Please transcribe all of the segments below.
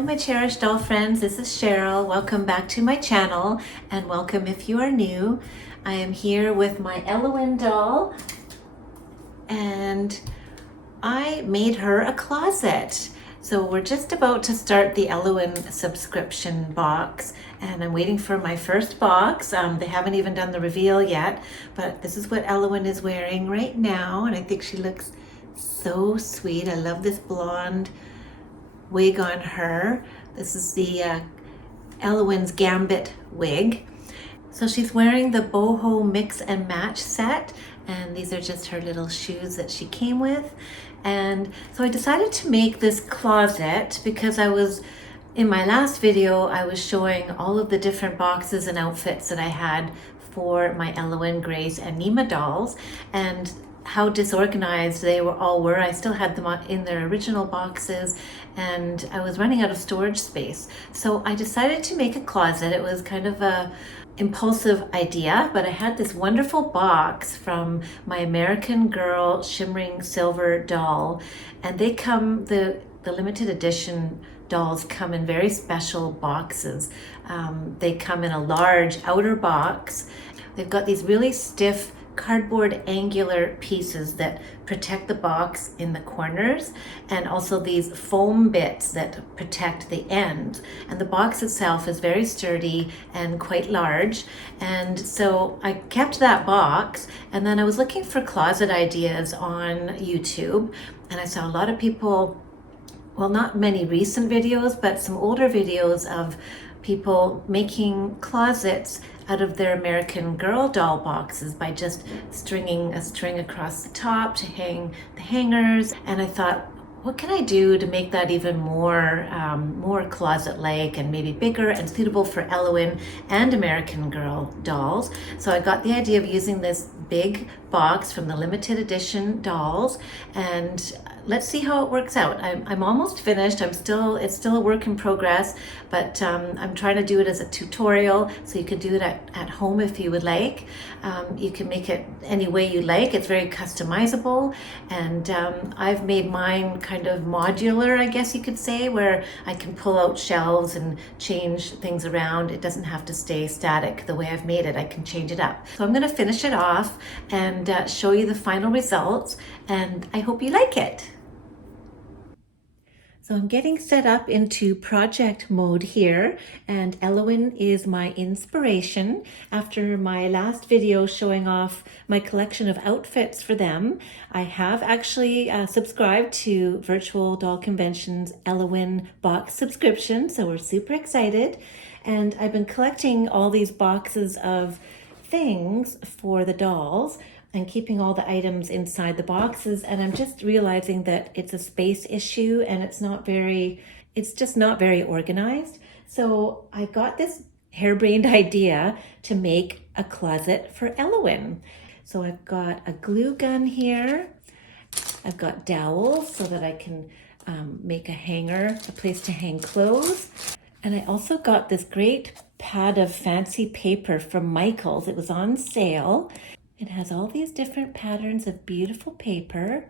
Hello my cherished doll friends, this is Cheryl. Welcome back to my channel and welcome if you are new. I am here with my Ellowyne doll and I made her a closet. So we're just about to start the Ellowyne subscription box and I'm waiting for my first box. They haven't even done the reveal yet, but this is what Ellowyne is wearing right now and I think she looks so sweet. I love this blonde wig on her. This is the Ellowyne's Gambit wig. So she's wearing the boho mix and match set, and these are just her little shoes that she came with. And so I decided to make this closet because in my last video, I was showing all of the different boxes and outfits that I had for my Ellowyne, Grace, and Nima dolls, and how disorganized they all were. I still had them in their original boxes and I was running out of storage space. So I decided to make a closet. It was kind of a impulsive idea, but I had this wonderful box from my American Girl shimmering silver doll, and they come, the limited edition dolls come in very special boxes. They come in a large outer box. They've got these really stiff cardboard angular pieces that protect the box in the corners, and also these foam bits that protect the end. And the box itself is very sturdy and quite large. And so I kept that box, and then I was looking for closet ideas on YouTube, and I saw a lot of people, well, not many recent videos, but some older videos of people making closets out of their American Girl doll boxes by just stringing a string across the top to hang the hangers. And I thought, what can I do to make that even more closet-like and maybe bigger and suitable for Ellowyne and American Girl dolls? So I got the idea of using this big box from the limited edition dolls, and let's see how it works out. I'm almost finished. It's still a work in progress, but I'm trying to do it as a tutorial, so you can do it at home if you would like. You can make it any way you like. It's very customizable, and I've made mine kind of modular, I guess you could say, where I can pull out shelves and change things around. It doesn't have to stay static the way I've made it. I can change it up. So I'm going to finish it off and show you the final results, and I hope you like it. So I'm getting set up into project mode here, and Ellowyne is my inspiration. After my last video showing off my collection of outfits for them, I have actually subscribed to Virtual Doll Convention's Ellowyne box subscription, so we're super excited. And I've been collecting all these boxes of things for the dolls and keeping all the items inside the boxes, and I'm just realizing that it's a space issue and it's just not very organized. So I got this harebrained idea to make a closet for Ellowyne. So I've got a glue gun here, I've got dowels so that I can make a hanger, a place to hang clothes, and I also got this great pad of fancy paper from Michael's. It was on sale. It has all these different patterns of beautiful paper,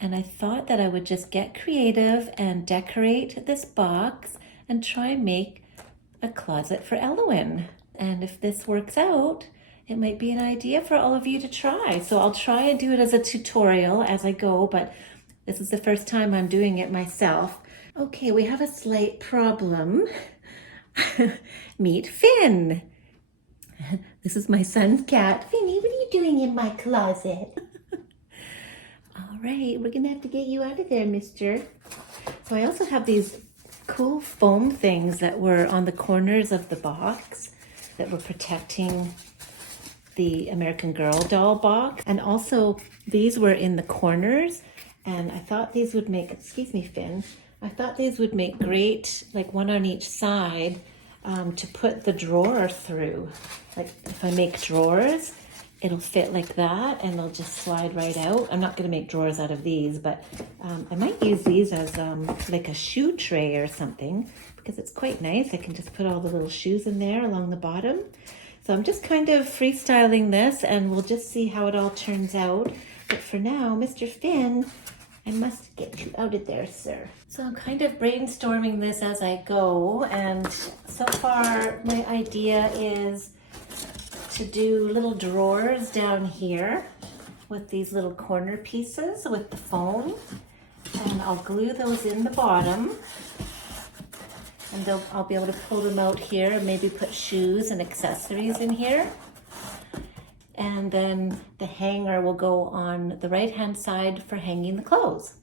and I thought that I would just get creative and decorate this box and try and make a closet for Ellowyne. And if this works out, it might be an idea for all of you to try. So I'll try and do it as a tutorial as I go, but this is the first time I'm doing it myself. Okay, we have a slight problem. Meet Finn. This is my son's cat. Finny, what are you doing in my closet? All right, we're gonna have to get you out of there, mister. So I also have these cool foam things that were on the corners of the box that were protecting the American Girl doll box. And also these were in the corners, and I thought these would make, excuse me, Finn, I thought these would make great, like one on each side, to put the drawer through. Like if I make drawers, it'll fit like that and they'll just slide right out. I'm not going to make drawers out of these, but I might use these as like a shoe tray or something, because it's quite nice. I can just put all the little shoes in there along the bottom. So I'm just kind of freestyling this and we'll just see how it all turns out. But for now, Mr. Finn I must get you out of there, sir. So I'm kind of brainstorming this as I go, and so far my idea is to do little drawers down here with these little corner pieces with the foam, and I'll glue those in the bottom, and I'll be able to pull them out here and maybe put shoes and accessories in here. And then the hanger will go on the right-hand side for hanging the clothes.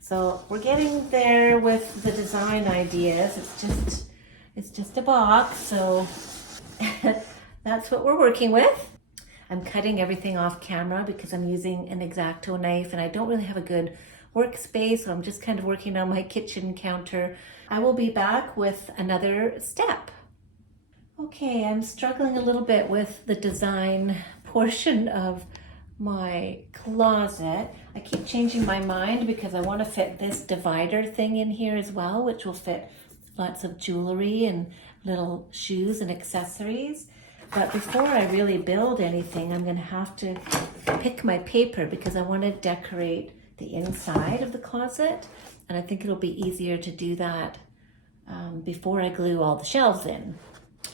So we're getting there with the design ideas. It's just a box, so that's what we're working with. I'm cutting everything off camera because I'm using an X-Acto knife and I don't really have a good workspace, so I'm just kind of working on my kitchen counter. I will be back with another step. Okay, I'm struggling a little bit with the design portion of my closet. I keep changing my mind because I want to fit this divider thing in here as well, which will fit lots of jewelry and little shoes and accessories. But before I really build anything, I'm going to have to pick my paper because I want to decorate the inside of the closet. And I think it'll be easier to do that before I glue all the shelves in.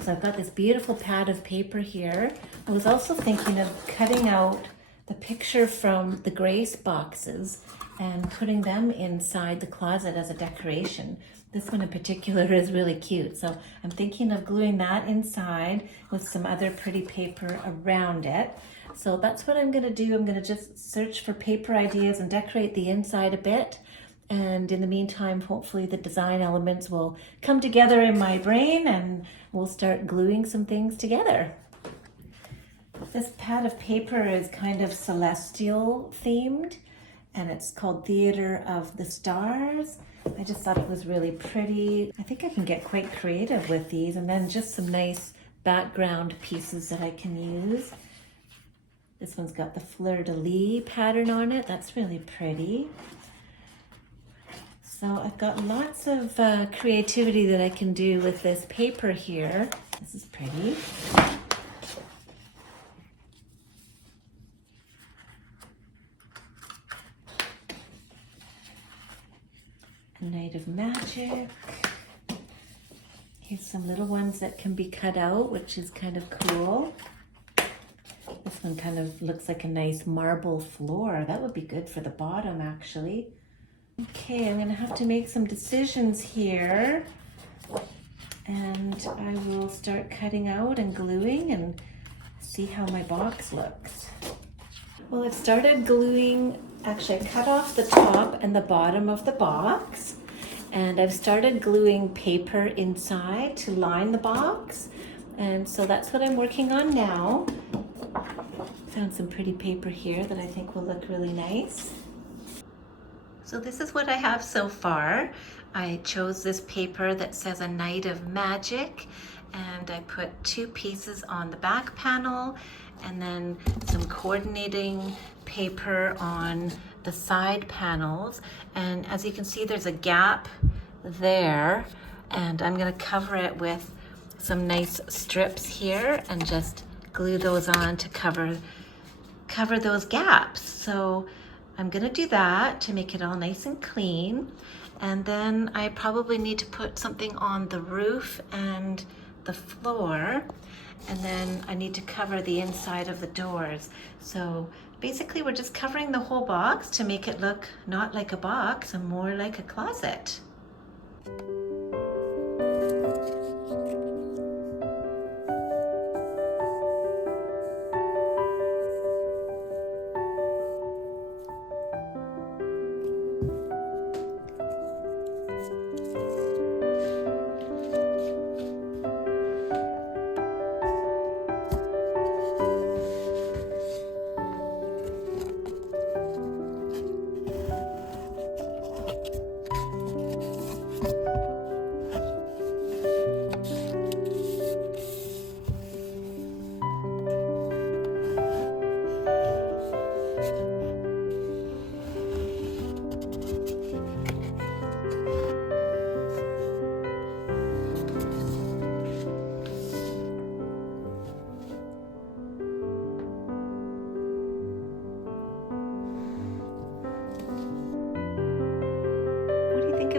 So I've got this beautiful pad of paper here. I was also thinking of cutting out the picture from the Grace boxes and putting them inside the closet as a decoration. This one in particular is really cute. So I'm thinking of gluing that inside with some other pretty paper around it. So that's what I'm gonna do. I'm gonna just search for paper ideas and decorate the inside a bit. And in the meantime, hopefully the design elements will come together in my brain and we'll start gluing some things together. This pad of paper is kind of celestial themed, and it's called Theater of the Stars. I just thought it was really pretty. I think I can get quite creative with these, and then just some nice background pieces that I can use. This one's got the fleur-de-lis pattern on it. That's really pretty. So I've got lots of creativity that I can do with this paper here. This is pretty. A Night of Magic. Here's some little ones that can be cut out, which is kind of cool. This one kind of looks like a nice marble floor. That would be good for the bottom, actually. Okay, I'm gonna have to make some decisions here, and I will start cutting out and gluing and see how my box looks. Well, I've started gluing. Actually, I cut off the top and the bottom of the box, and I've started gluing paper inside to line the box, and so that's what I'm working on now. Found some pretty paper here that I think will look really nice. So this is what I have so far. I chose this paper that says A Night of Magic, and I put 2 pieces on the back panel and then some coordinating paper on the side panels. And as you can see, there's a gap there, and I'm gonna cover it with some nice strips here and just glue those on to cover those gaps. So I'm gonna do that to make it all nice and clean. And then I probably need to put something on the roof and the floor. And then I need to cover the inside of the doors. So basically we're just covering the whole box to make it look not like a box and more like a closet.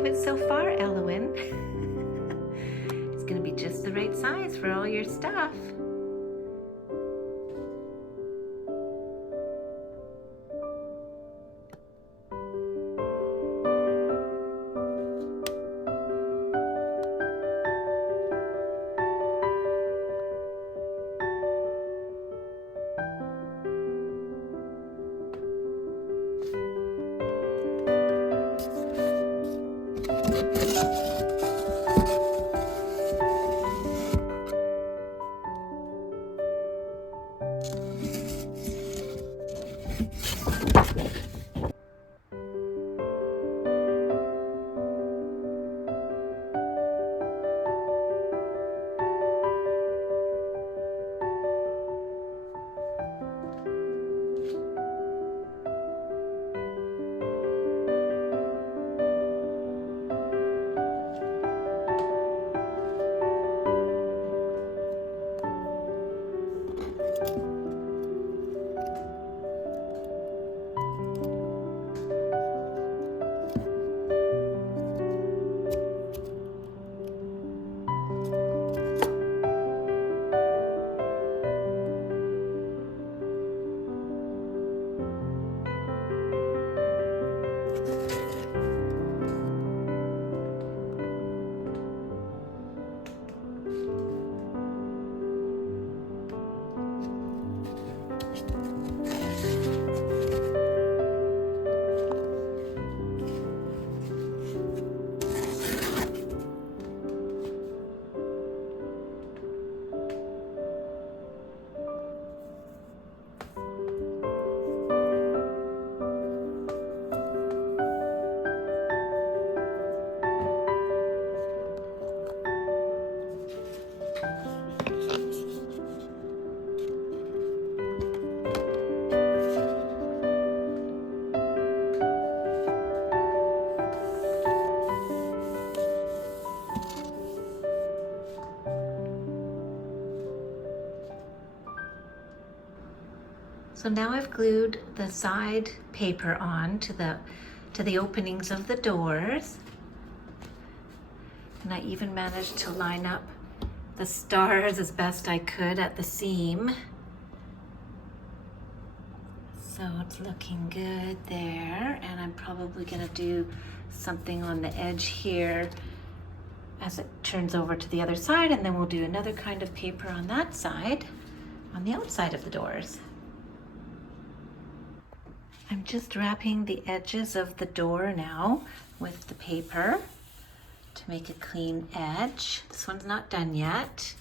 of it so far, Ellowyne? It's gonna be just the right size for all your stuff. So now I've glued the side paper on to the openings of the doors. And I even managed to line up the stars as best I could at the seam. So it's looking good there. And I'm probably gonna do something on the edge here as it turns over to the other side, and then we'll do another kind of paper on that side, on the outside of the doors. I'm just wrapping the edges of the door now with the paper to make a clean edge. This one's not done yet.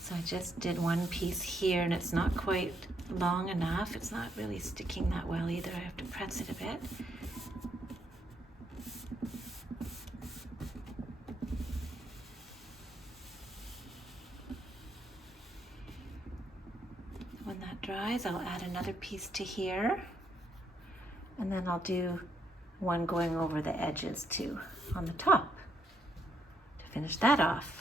So I just did one piece here and it's not quite long enough. It's not really sticking that well either. I have to press it a bit. When that dries, I'll add another piece to here. And then I'll do one going over the edges too on the top to finish that off.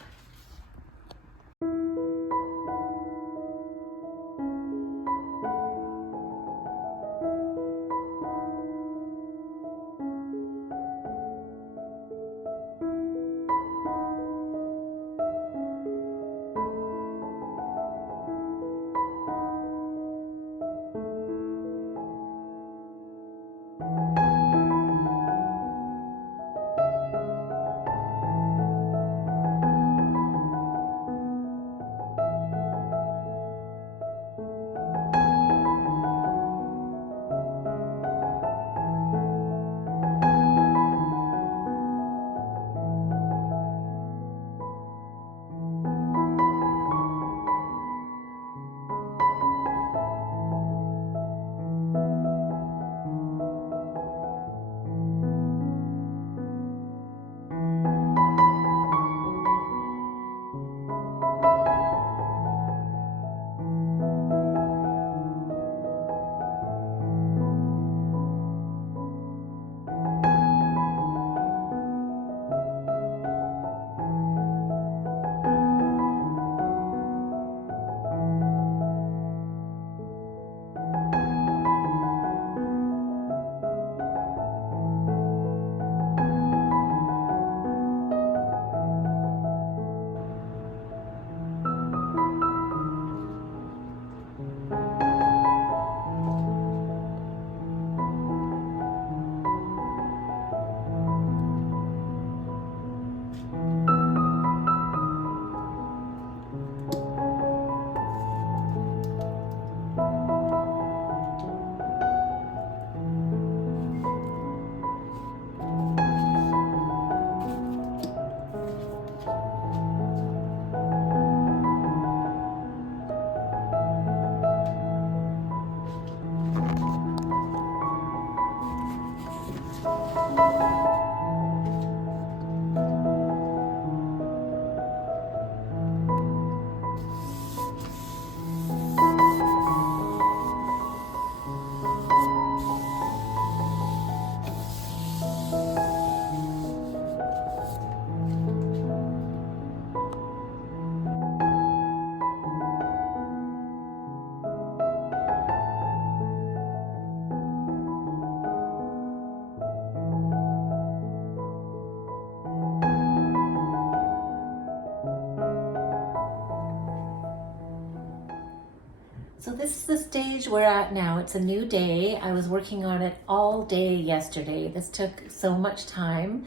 So this is the stage we're at now. It's a new day. I was working on it all day yesterday. This took so much time.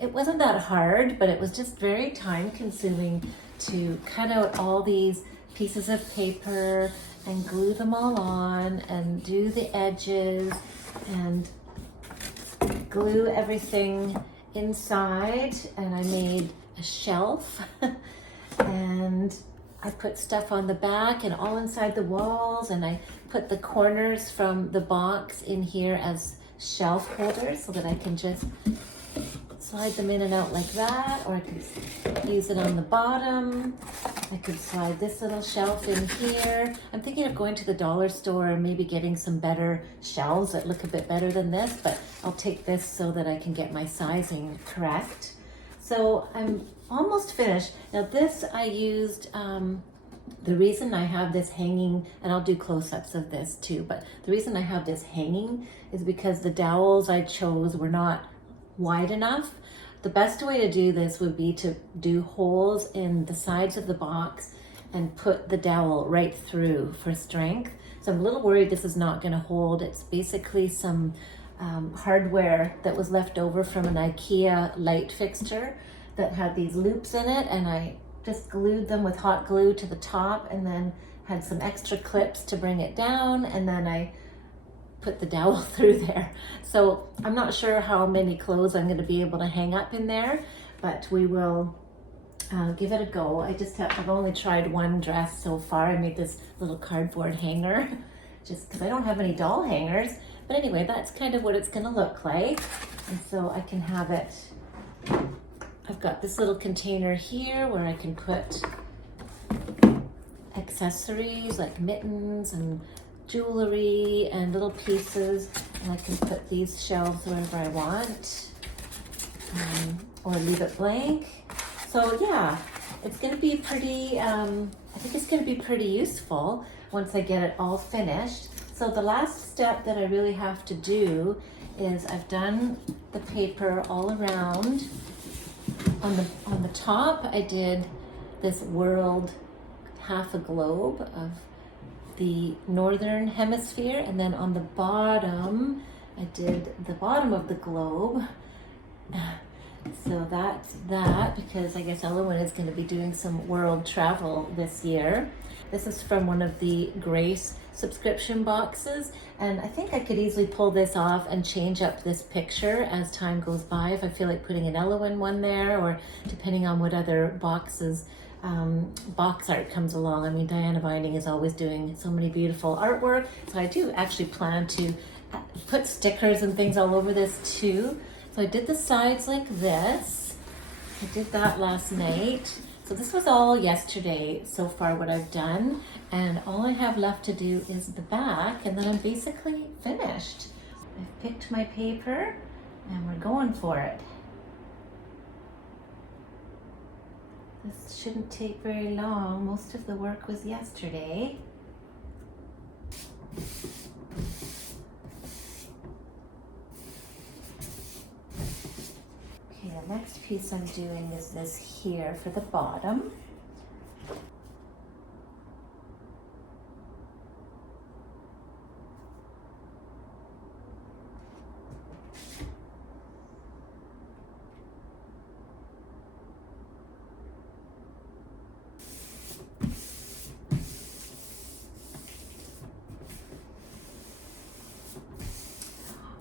It wasn't that hard, but it was just very time consuming to cut out all these pieces of paper and glue them all on and do the edges and glue everything inside. And I made a shelf and I put stuff on the back and all inside the walls, and I put the corners from the box in here as shelf holders so that I can just slide them in and out like that, or I could use it on the bottom. I could slide this little shelf in here. I'm thinking of going to the dollar store and maybe getting some better shelves that look a bit better than this, but I'll take this so that I can get my sizing correct. So I'm almost finished. Now this I used, the reason I have this hanging, and I'll do close-ups of this too, but the reason I have this hanging is because the dowels I chose were not wide enough. The best way to do this would be to do holes in the sides of the box and put the dowel right through for strength. So I'm a little worried this is not going to hold. It's basically some hardware that was left over from an IKEA light fixture that had these loops in it, and I just glued them with hot glue to the top and then had some extra clips to bring it down, and then I put the dowel through there. So I'm not sure how many clothes I'm going to be able to hang up in there, but we will give it a go. I've only tried one dress so far. I made this little cardboard hanger just because I don't have any doll hangers. But anyway, that's kind of what it's going to look like. And so I can have it, I've got this little container here where I can put accessories like mittens and jewelry and little pieces, and I can put these shelves wherever I want, or leave it blank. So yeah, it's going to be pretty, I think it's going to be pretty useful once I get it all finished. So the last step that I really have to do is I've done the paper all around. On the top, I did this world, half a globe of the northern hemisphere, and then on the bottom, I did the bottom of the globe. So that's that, because I guess Ellowyne is going to be doing some world travel this year. This is from one of the Grace subscription boxes, and I think I could easily pull this off and change up this picture as time goes by if I feel like putting an Ellowyne one there, or depending on what other boxes box art comes along. I mean, Diana Vining is always doing so many beautiful artwork, so I do actually plan to put stickers and things all over this too. So I did the sides like this. I did that last night. So this was all yesterday so far what I've done, and all I have left to do is the back, and then I'm basically finished. I've picked my paper and we're going for it. This shouldn't take very long. Most of the work was yesterday. Okay, the next piece I'm doing is this here for the bottom.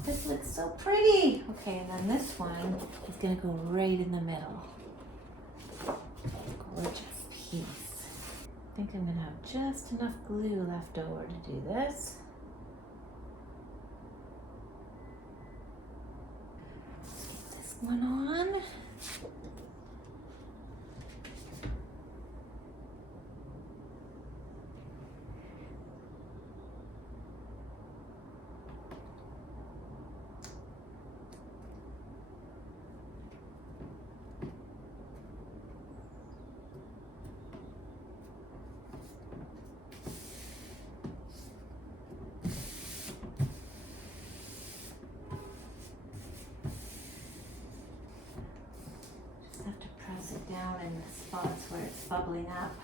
This looks so pretty. Okay, and then this one is gonna go right in the middle. Gorgeous piece. I think I'm gonna have just enough glue left over to do this. one on. Have to press it down in the spots where it's bubbling up.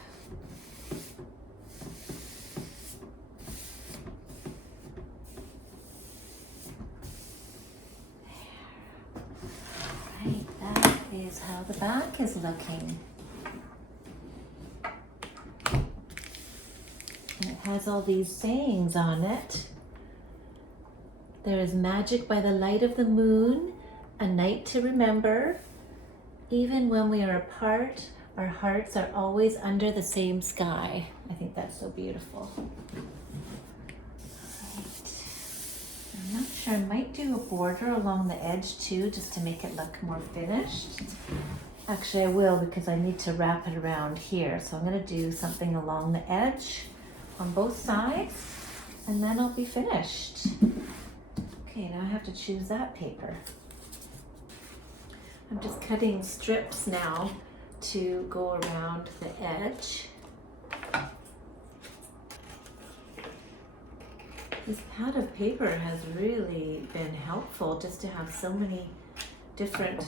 There. Right, that is how the back is looking. And it has all these sayings on it. There is magic by the light of the moon, a night to remember. Even when we are apart, our hearts are always under the same sky. I think that's so beautiful. Right. I'm not sure, I might do a border along the edge too, just to make it look more finished. Actually, I will, because I need to wrap it around here. So I'm gonna do something along the edge on both sides, and then I'll be finished. Okay, now I have to choose that paper. I'm just cutting strips now to go around the edge. This pad of paper has really been helpful, just to have so many different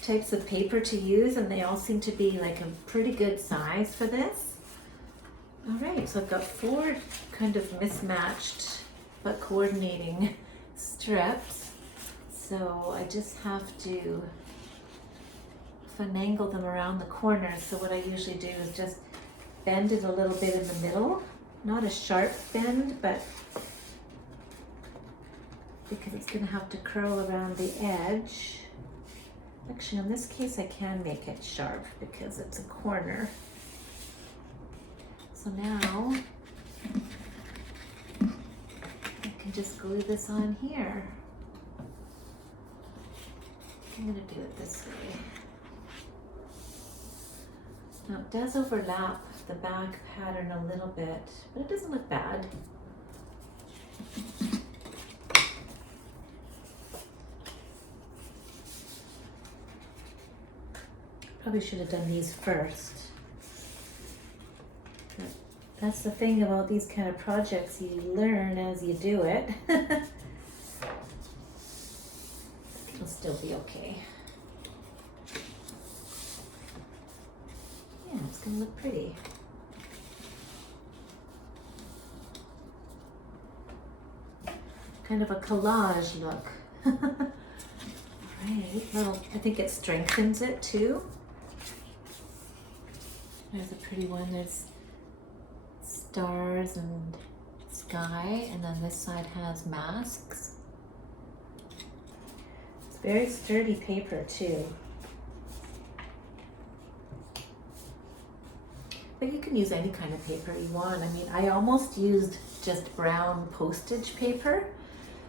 types of paper to use, and they all seem to be like a pretty good size for this. All right, so I've got 4 kind of mismatched but coordinating strips. So I just have to finagle them around the corners. So what I usually do is just bend it a little bit in the middle, not a sharp bend, but because it's going to have to curl around the edge. Actually, in this case, I can make it sharp because it's a corner. So now I can just glue this on here. I'm going to do it this way. Now it does overlap the back pattern a little bit, but it doesn't look bad. Probably should have done these first. But that's the thing about these kind of projects, you learn as you do it. It'll still be okay. Yeah, it's gonna look pretty. Kind of a collage look. Alright, well, I think it strengthens it too. There's a pretty one, there's stars and sky, and then this side has masks. It's very sturdy paper too. But you can use any kind of paper you want. I mean, I almost used just brown postage paper.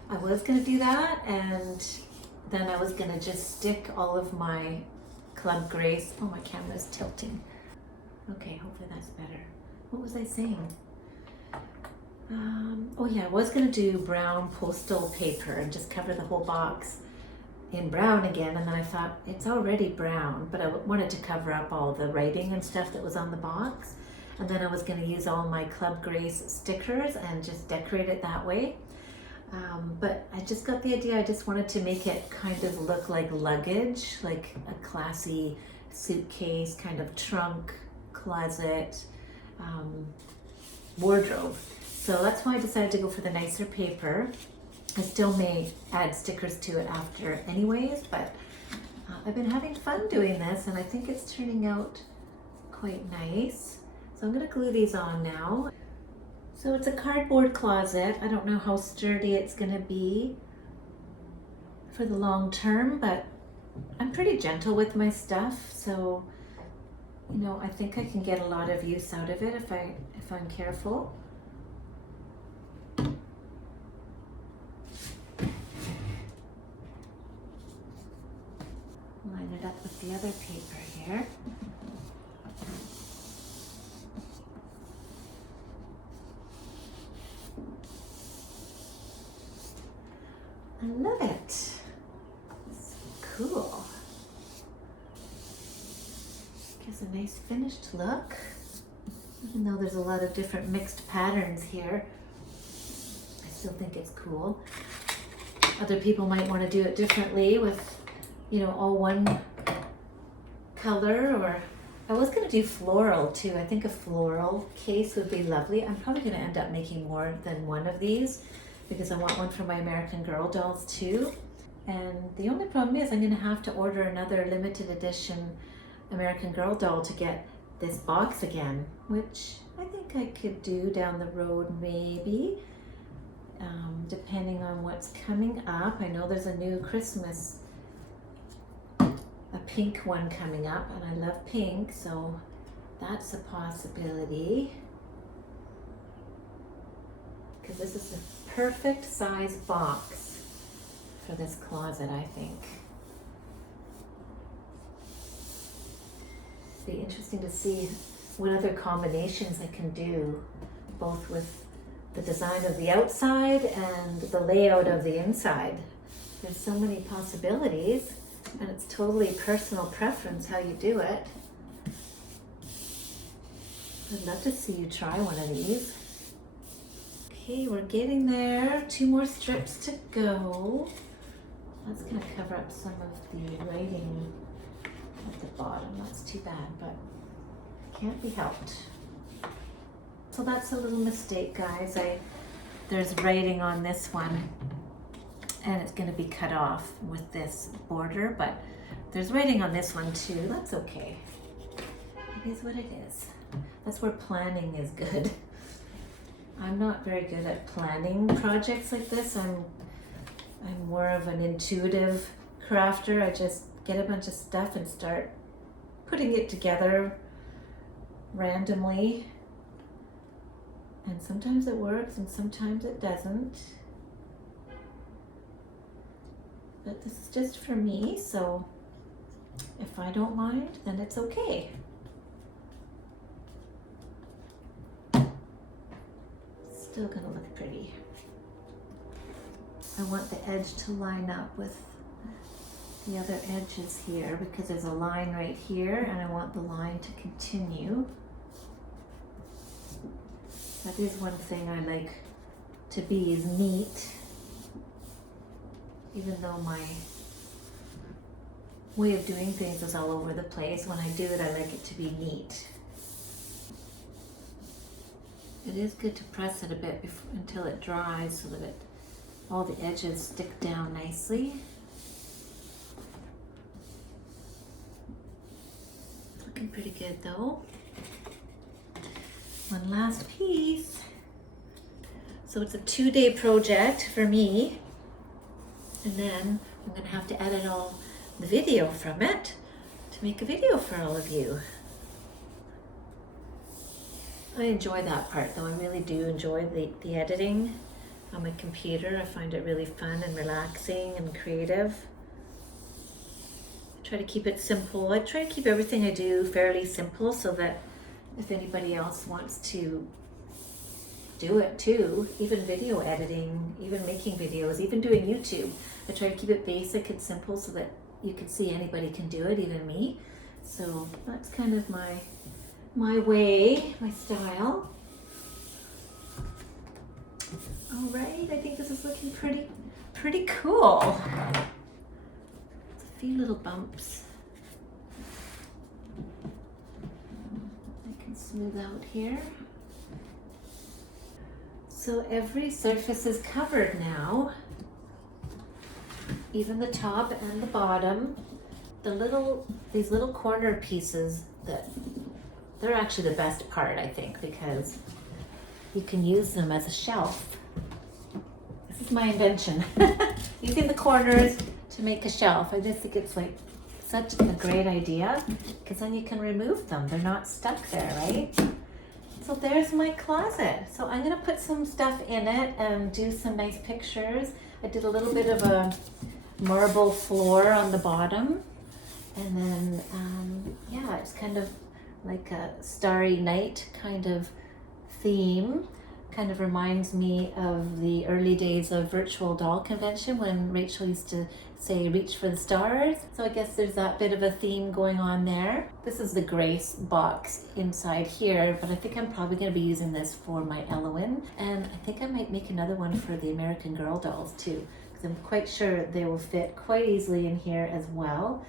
I was gonna do that, and then I was gonna just stick all of my Club Grace. Oh, my camera's tilting. Okay, hopefully that's better. What was I saying? Oh yeah, I was gonna do brown postal paper and just cover the whole box in brown again, and then I thought it's already brown, but I wanted to cover up all the writing and stuff that was on the box, and then I was going to use all my Club Grace stickers and just decorate it that way. But I just got the idea, I just wanted to make it kind of look like luggage, like a classy suitcase, kind of trunk, closet, wardrobe. So that's why I decided to go for the nicer paper. I still may add stickers to it after anyways, but I've been having fun doing this, and I think it's turning out quite nice. So I'm going to glue these on now. So it's a cardboard closet. I don't know how sturdy it's going to be for the long term, but I'm pretty gentle with my stuff, so you know, I think I can get a lot of use out of it if I'm careful. Line it up with the other paper here. I love it. It's cool. Gives a nice finished look. Even though there's a lot of different mixed patterns here, I still think it's cool. Other people might want to do it differently with, you know, all one color, or I was going to do floral too. I think a floral case would be lovely. I'm probably going to end up making more than one of these because I want one for my American Girl dolls too. And the only problem is I'm going to have to order another limited edition American Girl doll to get this box again, which I think I could do down the road maybe, depending on what's coming up. I know there's a new Christmas, a pink one coming up, and I love pink, so that's a possibility. Because this is the perfect size box for this closet, I think. Be interesting to see what other combinations I can do, both with the design of the outside and the layout of the inside. There's so many possibilities, and it's totally personal preference how you do it. I'd love to see you try one of these. Okay, we're getting there. 2 more strips to go. That's going to cover up some of the writing at the bottom. That's too bad, but can't be helped. So that's a little mistake, guys. There's writing on this one, and it's going to be cut off with this border, but there's writing on this one too. That's okay. It is what it is. That's where planning is good. I'm not very good at planning projects like this. I'm more of an intuitive crafter. I just get a bunch of stuff and start putting it together randomly. And sometimes it works and sometimes it doesn't. But this is just for me, so if I don't mind, then it's okay. Still gonna look pretty. I want the edge to line up with the other edges here because there's a line right here, and I want the line to continue. That is one thing I like to be, is neat. Even though my way of doing things is all over the place, when I do it, I like it to be neat. It is good to press it a bit until it dries so that all the edges stick down nicely. Looking pretty good though. One last piece. So it's a 2-day project for me, and then I'm gonna have to edit all the video from it to make a video for all of you. I enjoy that part though. I really do enjoy the editing on my computer. I find it really fun and relaxing and creative. I try to keep it simple. I try to keep everything I do fairly simple so that if anybody else wants to do it too, even video editing, even making videos, even doing YouTube, I try to keep it basic and simple so that you can see anybody can do it, even me. So that's kind of my way, my style. All right, I think this is looking pretty cool. It's a few little bumps I can smooth out here. So every surface is covered now, even the top and the bottom. These little corner pieces, they're actually the best part, I think, because you can use them as a shelf. This is my invention. Using the corners to make a shelf. I just think it's like such a great idea because then you can remove them. They're not stuck there, right? So there's my closet. So I'm gonna put some stuff in it and do some nice pictures. I did a little bit of a marble floor on the bottom And then, yeah, it's kind of like a starry night kind of theme. Kind of reminds me of the early days of virtual doll convention when Rachel used to say reach for the stars. So I guess there's that bit of a theme going on there. This is the Grace box inside here, but I think I'm probably going to be using this for my Ellowyne, and I think I might make another one for the American Girl dolls too, because I'm quite sure they will fit quite easily in here as well.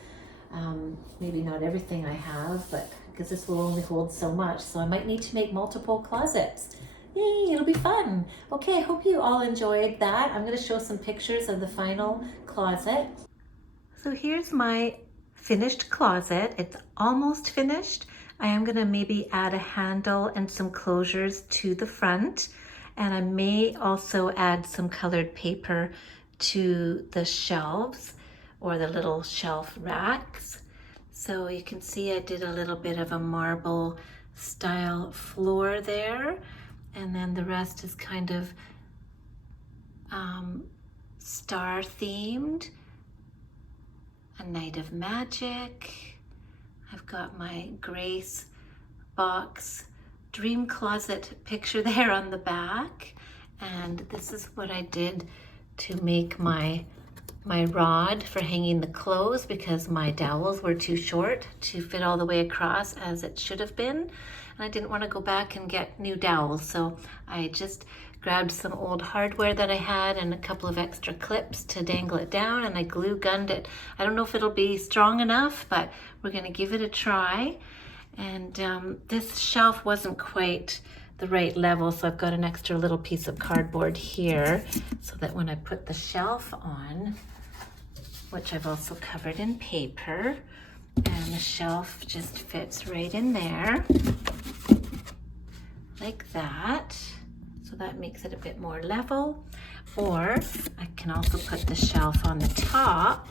Maybe not everything I have, but because this will only hold so much, so I might need to make multiple closets. Yay, it'll be fun. Okay, I hope you all enjoyed that. I'm going to show some pictures of the final closet. So here's my finished closet. It's almost finished. I am going to maybe add a handle and some closures to the front, and I may also add some colored paper to the shelves or the little shelf racks. So you can see I did a little bit of a marble style floor there. And then the rest is kind of star themed, a night of magic. I've got my Grace box dream closet picture there on the back. And this is what I did to make my rod for hanging the clothes, because my dowels were too short to fit all the way across as it should have been. And I didn't want to go back and get new dowels, so I just grabbed some old hardware that I had and a couple of extra clips to dangle it down, and I glue gunned it. I don't know if it'll be strong enough, but we're going to give it a try. And this shelf wasn't quite the right level, so I've got an extra little piece of cardboard here so that when I put the shelf on, which I've also covered in paper, and the shelf just fits right in there like that. So that makes it a bit more level. Or I can also put the shelf on the top,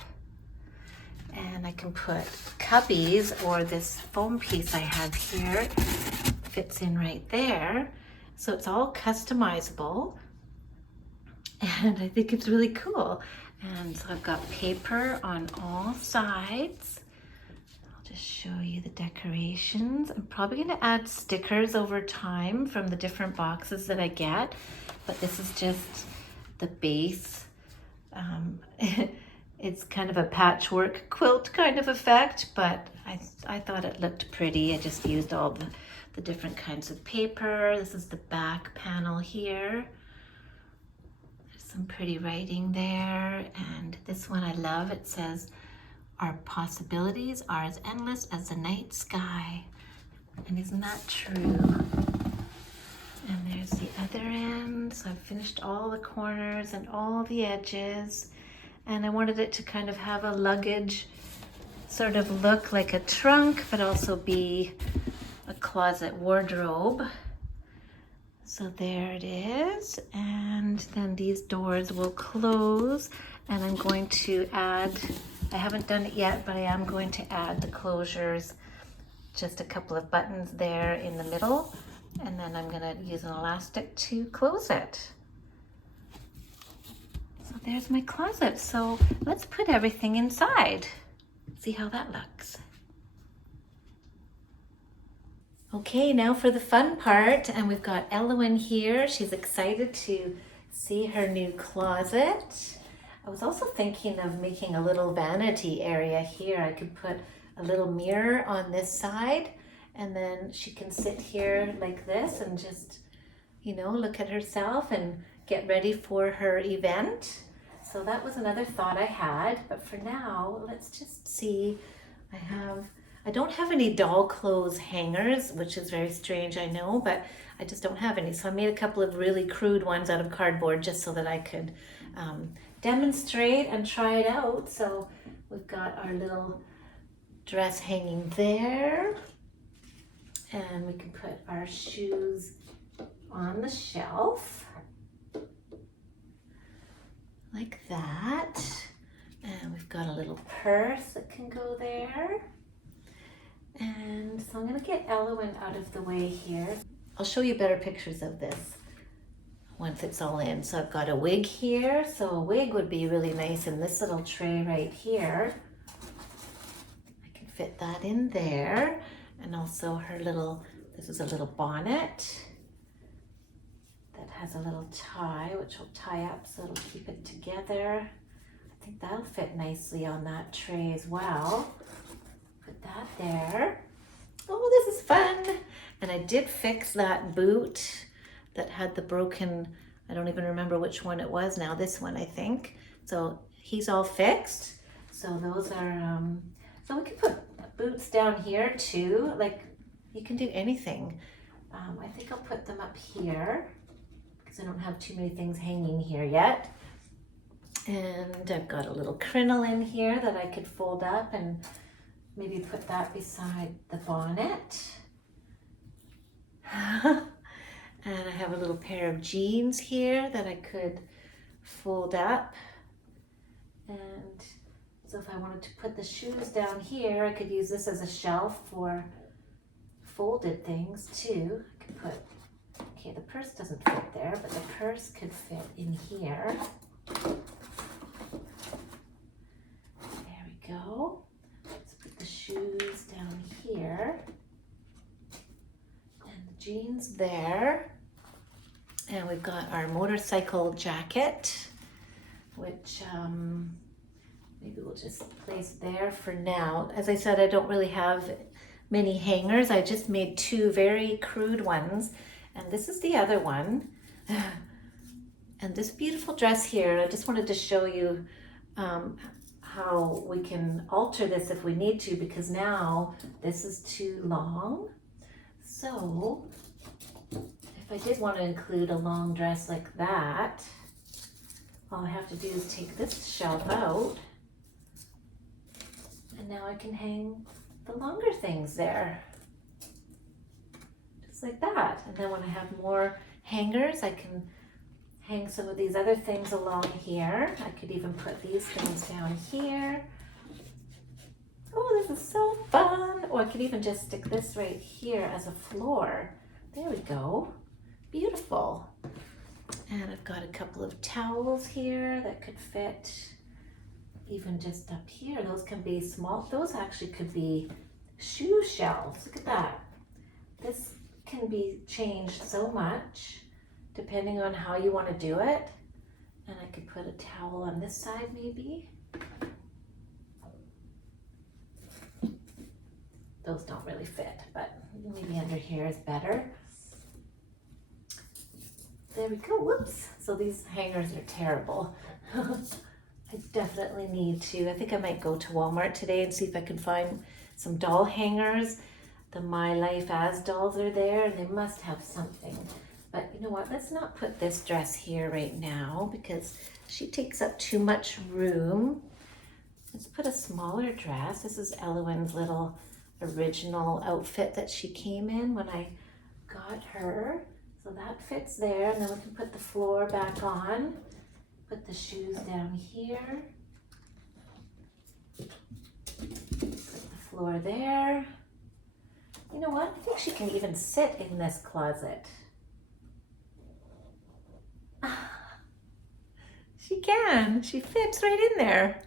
and I can put cubbies, or this foam piece I have here fits in right there. So it's all customizable, and I think it's really cool. And so I've got paper on all sides. I'll just show you the decorations. I'm probably going to add stickers over time from the different boxes that I get, but this is just the base. It's kind of a patchwork quilt kind of effect, but I thought it looked pretty. I just used all the different kinds of paper. This is the back panel here. Some pretty writing there, and this one I love. It says, "Our possibilities are as endless as the night sky." And isn't that true? And there's the other end. So I've finished all the corners and all the edges, and I wanted it to kind of have a luggage sort of look, like a trunk, but also be a closet wardrobe. So there it is, and then these doors will close, and I'm going to add, I haven't done it yet, but I am going to add the closures, just a couple of buttons there in the middle, and then I'm going to use an elastic to close it. So there's my closet. So let's put everything inside, see how that looks. Okay, now for the fun part, and we've got Ellowyne here. She's excited to see her new closet. I was also thinking of making a little vanity area here. I could put a little mirror on this side, and then she can sit here like this and just, you know, look at herself and get ready for her event. So that was another thought I had, but for now, let's just see. I don't have any doll clothes hangers, which is very strange, I know, but I just don't have any. So I made a couple of really crude ones out of cardboard just so that I could demonstrate and try it out. So we've got our little dress hanging there, and we can put our shoes on the shelf like that. And we've got a little purse that can go there. And so I'm going to get Ellowyne out of the way here. I'll show you better pictures of this once it's all in. So I've got a wig here. So a wig would be really nice in this little tray right here. I fit that in there. And also her little, this is a little bonnet that has a little tie, which will tie up so it'll keep it together. I think that'll fit nicely on that tray as well. Put that there. Oh, this is fun. And I did fix that boot that had the broken, I don't even remember which one it was now, this one I think. So he's all fixed. So those are, so we can put boots down here too. Like you can do anything. I think I'll put them up here because I don't have too many things hanging here yet. And I've got a little crinoline here that I could fold up and maybe put that beside the bonnet. And I have a little pair of jeans here that I could fold up. And so if I wanted to put the shoes down here, I could use this as a shelf for folded things too. I could put, okay, the purse doesn't fit there, but the purse could fit in here. There we go. Let's put the shoes down here. And the jeans there. And we've got our motorcycle jacket, which maybe we'll just place there for now. As I said, I don't really have many hangers. I just made two very crude ones. And this is the other one. And this beautiful dress here, I just wanted to show you how we can alter this if we need to, because now this is too long. So if I did want to include a long dress like that, all I have to do is take this shelf out, and now I can hang the longer things there. Just like that. And then when I have more hangers, I can hang some of these other things along here. I could even put these things down here. Oh, this is so fun. Or I could even just stick this right here as a floor. There we go. Beautiful. And I've got a couple of towels here that could fit even just up here. Those can be small. Those actually could be shoe shelves. Look at that. This can be changed so much depending on how you want to do it. And I could put a towel on this side maybe. Those don't really fit, but maybe under here is better. There we go, whoops. So these hangers are terrible. I definitely need to, I think I might go to Walmart today and see if I can find some doll hangers. The My Life As dolls are there and they must have something. But you know what, let's not put this dress here right now because she takes up too much room. Let's put a smaller dress. This is Ellowyne's little original outfit that she came in when I got her. So that fits there, and then we can put the floor back on. Put the shoes down here. Put the floor there. You know what? I think she can even sit in this closet. She can. She fits right in there.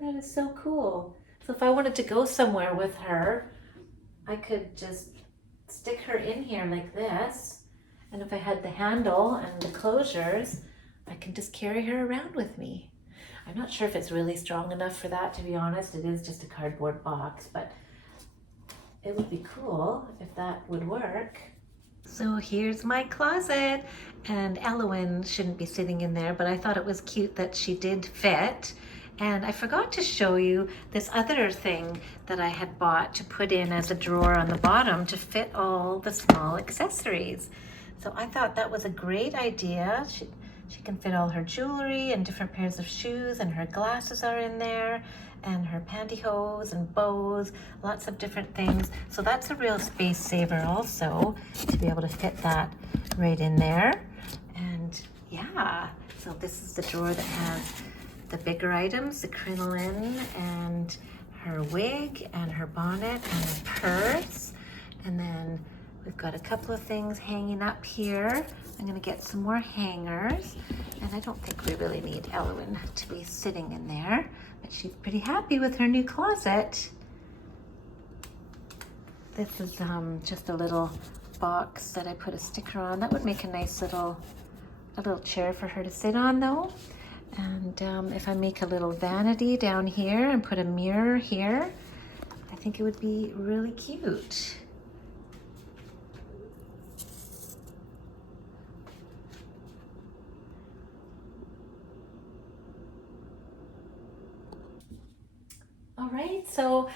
That is so cool. So if I wanted to go somewhere with her, I could just stick her in here like this. And if I had the handle and the closures, I can just carry her around with me. I'm not sure if it's really strong enough for that, to be honest. It is just a cardboard box, but it would be cool if that would work. So here's my closet, and Ellowyne shouldn't be sitting in there, but I thought it was cute that she did fit. And I forgot to show you this other thing that I had bought to put in as a drawer on the bottom to fit all the small accessories. So I thought that was a great idea. She can fit all her jewelry and different pairs of shoes, and her glasses are in there, and her pantyhose and bows, lots of different things. So that's a real space saver also, to be able to fit that right in there. And yeah, so this is the drawer that has the bigger items, the crinoline and her wig and her bonnet and her purse. And then we've got a couple of things hanging up here. I'm gonna get some more hangers. And I don't think we really need Ellowyne to be sitting in there. but she's pretty happy with her new closet. This is just a little box that I put a sticker on. That would make a nice little chair for her to sit on though. And if I make a little vanity down here and put a mirror here, I think it would be really cute. All right, so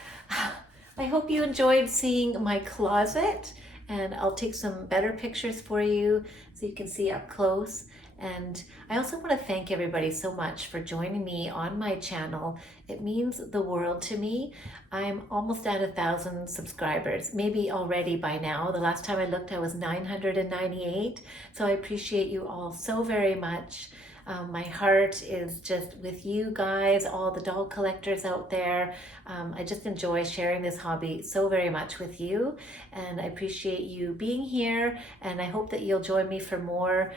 I hope you enjoyed seeing my closet, and I'll take some better pictures for you so you can see up close. And I also want to thank everybody so much for joining me on my channel. It means the world to me. I'm almost at 1,000 subscribers, maybe already by now. The last time I looked, I was 998. So I appreciate you all so very much. My heart is just with you guys, all the doll collectors out there. I just enjoy sharing this hobby so very much with you, and I appreciate you being here, and I hope that you'll join me for more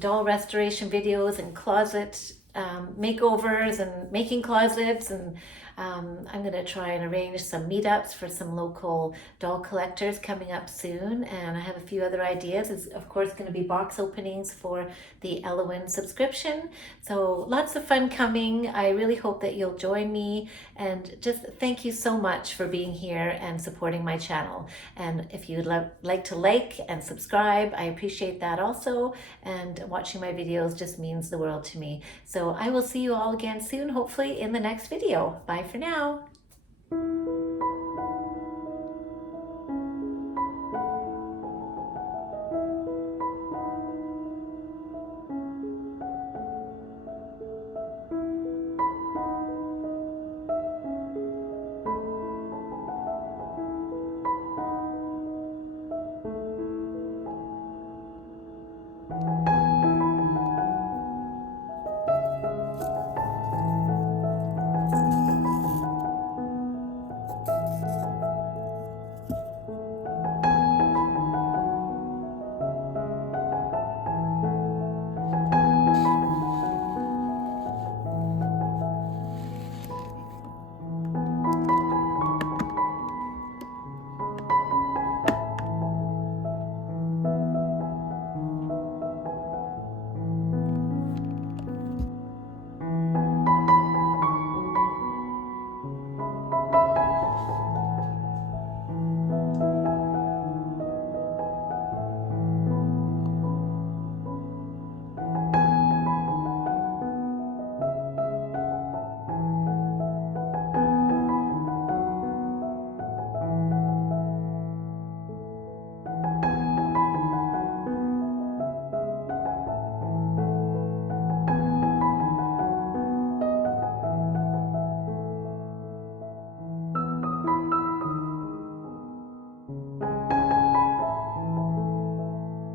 doll restoration videos and closet makeovers and making closets, and I'm going to try and arrange some meetups for some local doll collectors coming up soon, and I have a few other ideas. It's of course going to be box openings for the Ellowyne subscription, so lots of fun coming. I really hope that you'll join me, and just thank you so much for being here and supporting my channel. And if you'd like to like and subscribe, I appreciate that also, and watching my videos just means the world to me. So I will see you all again soon, hopefully in the next video. Bye for now.